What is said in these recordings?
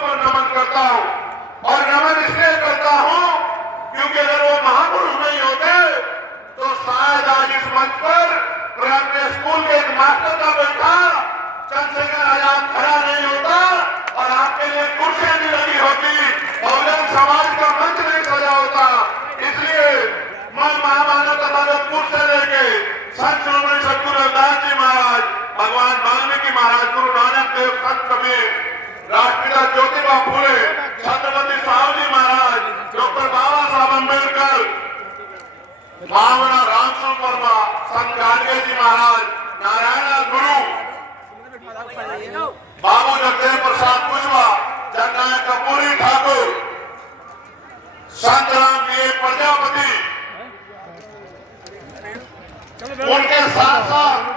को नमन करता हूँ। और नमन इसलिए करता हूँ क्योंकि अगर वो महापुरुष नहीं होते तो शायद आज इस मंच पर मैं अपने स्कूल के एक मास्टर का बैठा चंद्रशेखर आजाद खड़ा नहीं होता और आपके लिए कुर्सियां नहीं लगी होती, बहुजन समाज का मंच नहीं सजा होता। इसलिए मैं महामानव तथागतपुर से लेके संत श्रोमणी सतगुरु रविदास जी महाराज, भगवान वाल्मीकि महाराज, गुरु नानक देव, संत कबीर, राष्ट्रपिता ज्योतिबा फूले, छत्रपति साहू जी महाराज, डॉक्टर बाबा साहब अम्बेडकर, महामना रामस्वरूप वर्मा, संत गाडगे जी महाराज, नारायण गुरु, बाबू जगदेव प्रसाद कुशवा, जननायक कपूरी ठाकुर, संत राम के प्रजापति, उनके साथ साथ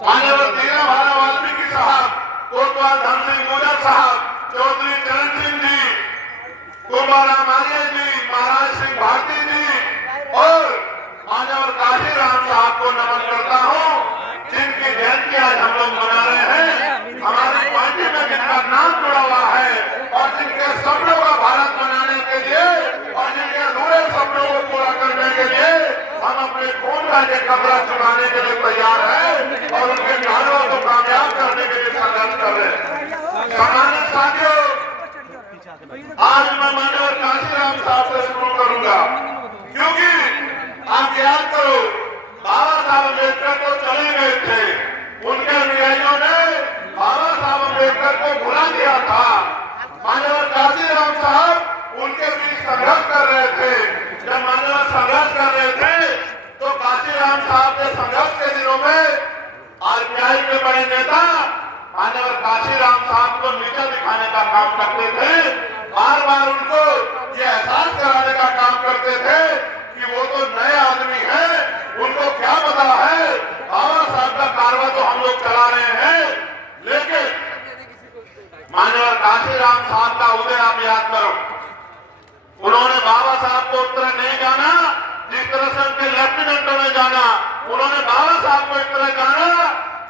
मान्यवर धीरा भाला वाल्मीकि साहब, कोतवाल धन सिंह गुजर साहब, चौधरी चरण सिंह जी, कुमार आर्य जी, महाराज सिंह भारती जी और मान्यवर काशी राम साहब को नमन करता हूँ, जिनकी जयंती आज हम लोग मना रहे हैं। हमारी पार्टी में जिनका नाम जुड़ा हुआ है और जिनके सपनों का भारत बनाने के लिए और जिनके अधूरे सपनों को पूरा करने के लिए हम अपने खून का एक कपड़ा चुकाने के लिए तैयार है और उनके कार्यों को कामयाब करने के लिए संघर्ष कर रहे हैं। सम्मानित साथियों, आज मैं मान्यवर काशीराम साहब से शुरू करूंगा, क्योंकि आप याद करो बाबा साहब अम्बेडकर तो चले गए थे, उनके अनुयायियों ने बाबा साहब अम्बेडकर को भुला दिया था। मान्यवर काशीराम साहब उनके बीच संघर्ष कर रहे थे। जब मान्यवर संघर्ष कर रहे थे तो काशीराम साहब के संघर्ष के दिनों में आरपीआई के बड़े नेता मान्यवर काशीराम साहब को नीचा दिखाने का काम करते थे, बार बार उनको ये एहसास कराने का काम करते थे कि वो तो नए आदमी हैं, उनको क्या पता है, बाबा साहब का कारवा तो हम लोग चला रहे हैं। लेकिन मान्यवर काशीराम साहब का उदय आप याद करो, उन्होंने बाबा साहब को उस तरह नहीं जाना जिस तरह से उनके लेफ्टिनेंटों ने जाना। उन्होंने बाबा साहब को इस तरह जाना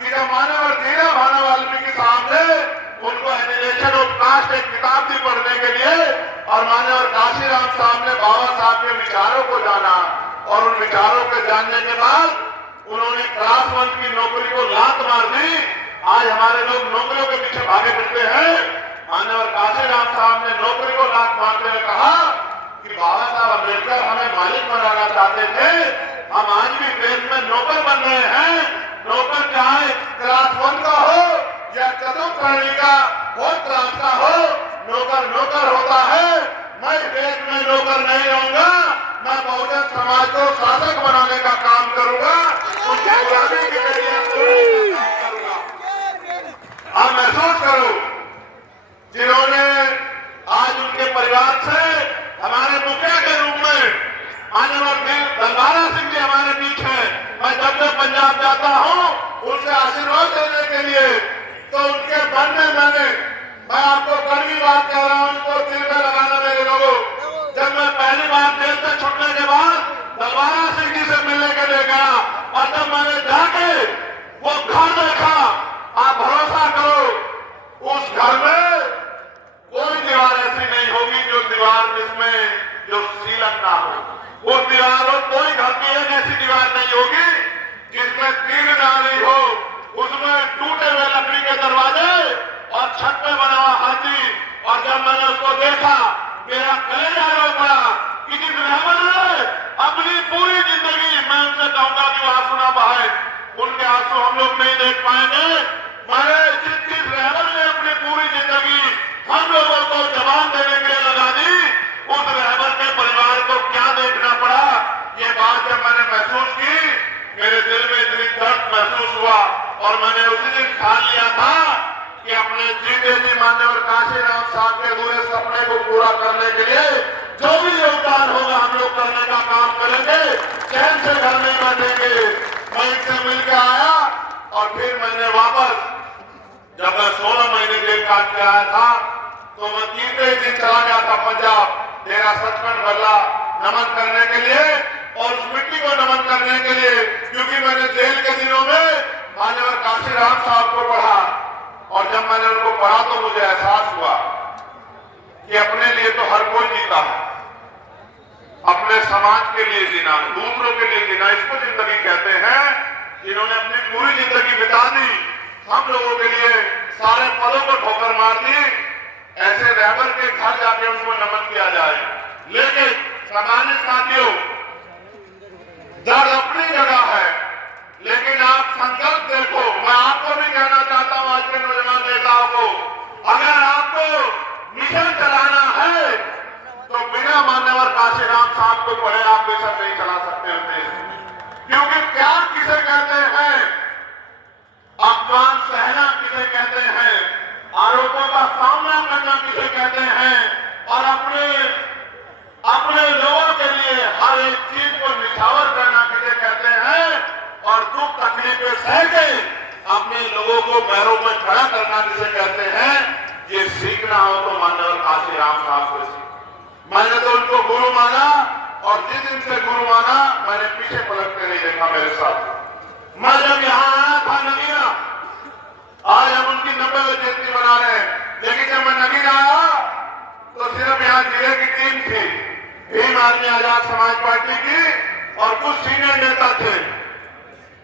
कि जब मान्यवर धीरा भाला वाल्मीकि साहब ने उनको एनिमेशन ऑफ कास्ट एक किताब दी पढ़ने के लिए और मान्यवर काशीराम साहब ने बाबा साहब के विचारों को जाना और उन विचारों के जानने के बाद उन्होंने क्लास 1 की नौकरी को लात मार दी। आज हमारे लोग नौकरियों के पीछे भागे फिरते हैं। मान्यवर काशीराम साहब ने नौकरी को लात मारते हुए कहा कि बाबा साहब अम्बेडकर हमें मालिक बनाना चाहते थे, हम आज भी देश में नौकर बन रहे हैं। नौकर चाहे क्लास 1 का हो या चतुर्थ श्रेणी का बहुत क्लास का हो, नौकर नौकर होता है। मैं देश में नौकर नहीं रहूंगा, मैं बहुजन समाज को शासक बनाने का काम करूंगा, उनकी गुलामी के लिए काम करूंगा। आप महसूस करो, जिन्होंने आज उनके परिवार से हमारे मुखिया के रूप में मान्यवर दलबारा सिंह जी हमारे बीच है। मैं जब जब पंजाब जाता हूँ उनसे आशीर्वाद देने के लिए, तो उनके मन में मैं आपको कड़वी बात कह रहा हूँ, इसको दिल में लगाना मेरे लोगों। जब मैं पहली बार जेल से छुटने के बाद दलबारा सिंह जी से मिलने के लिए गया और जब मैंने जाके वो घर देखा, आप भरोसा करो उस घर में कोई दीवार ऐसी नहीं होगी जो दीवार जिसमें जो सीलन ना हो। उस दीवारों कोई घर की एक ऐसी दीवार नहीं होगी जिसमें कील ना नहीं हो। उसमें टूटे हुए लकड़ी के दरवाजे और छत पे बना हुआ हाथी। और जब मैंने उसको देखा मेरा कलेजा रो पड़ा कि जिस रहमान ने अपनी पूरी जिंदगी, मैं उनसे कहूंगा कि वो आंसू ना बहाए, उनके आंसू हम लोग नहीं देख पाएंगे। मैंने जिस रहमान ने अपनी पूरी जिंदगी हम लोगों को जवान देने के लिए लगा दी, उस रहमान के परिवार को क्या देखना पड़ा। ये बात जब मैंने महसूस की, मेरे दिल में इतनी दर्द महसूस हुआ और मैंने उसी दिन ठान लिया था कि अपने जीते जी मान्यवर काशीराम साहब के अधूरे सपने को पूरा करने के लिए जो भी योगदान होगा हम लोग करने का काम करेंगे, चैन से घर नहीं बैठेंगे। मैं इनसे मिलकर आया और फिर मैंने वापस, जब मैं 16 महीने जेल काट के आया था तो मैं तीसरे दिन चला गया था पंजाब, डेरा सचखंड बल्ला नमन करने के लिए और उस मिट्टी को नमन करने के लिए, क्योंकि मैंने जेल के दिनों में मान्यवर काशीराम साहब को पढ़ा और जब मैंने उनको पढ़ा तो मुझे एहसास हुआ समाज के लिए जीना, दूसरों के लिए जीना, इसको जिंदगी कहते हैं। जिन्होंने अपनी पूरी जिंदगी बिता दी हम लोगों के लिए, सारे पदों पर ठोकर मार दी, ऐसे रहबर के घर जाके उनको नमन किया जाए। लेकिन सामान्य साथियों, दर्द अपनी जगह है, लेकिन आप संकल्प देखो। मैं आपको भी कहना चाहता हूं, आज के नौजवान नेताओं को, अगर आपको मिशन चलाना है तो बिना मान्यवर काशीराम साहब को पढ़े आप मिशन नहीं चला सकते होते। क्योंकि त्याग किसे कहते हैं, अपमान सहना किसे कहते हैं, आरोपों का सामना करना किसे कहते हैं, और अपने लोगों के लिए हर एक चीज को निछावर करना किसे कहते हैं, और दुख तकलीफें सह के अपने लोगों को पैरों में खड़ा करना किसे कहते हैं, ये सीखना हो तो मान्यवर काशीराम साहब से सीख। मैंने तो उनको गुरु माना, और जिस दिन से गुरु माना मैंने पीछे पलट के नहीं देखा मेरे साथ। मैं जब यहाँ आया था नगीना, आज हम उनकी 90वीं जयंती मना रहे हैं, लेकिन जब मैं नगीना आया तो सिर्फ यहाँ जिले की टीम थी, भीम आर्मी आजाद समाज पार्टी की, और कुछ सीनियर नेता थे।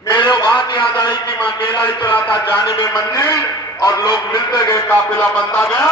मेरे बात याद आई कि मैं अकेला ही चला था जाने में मंदिर, और लोग मिलते गए, काफिला बनता गया।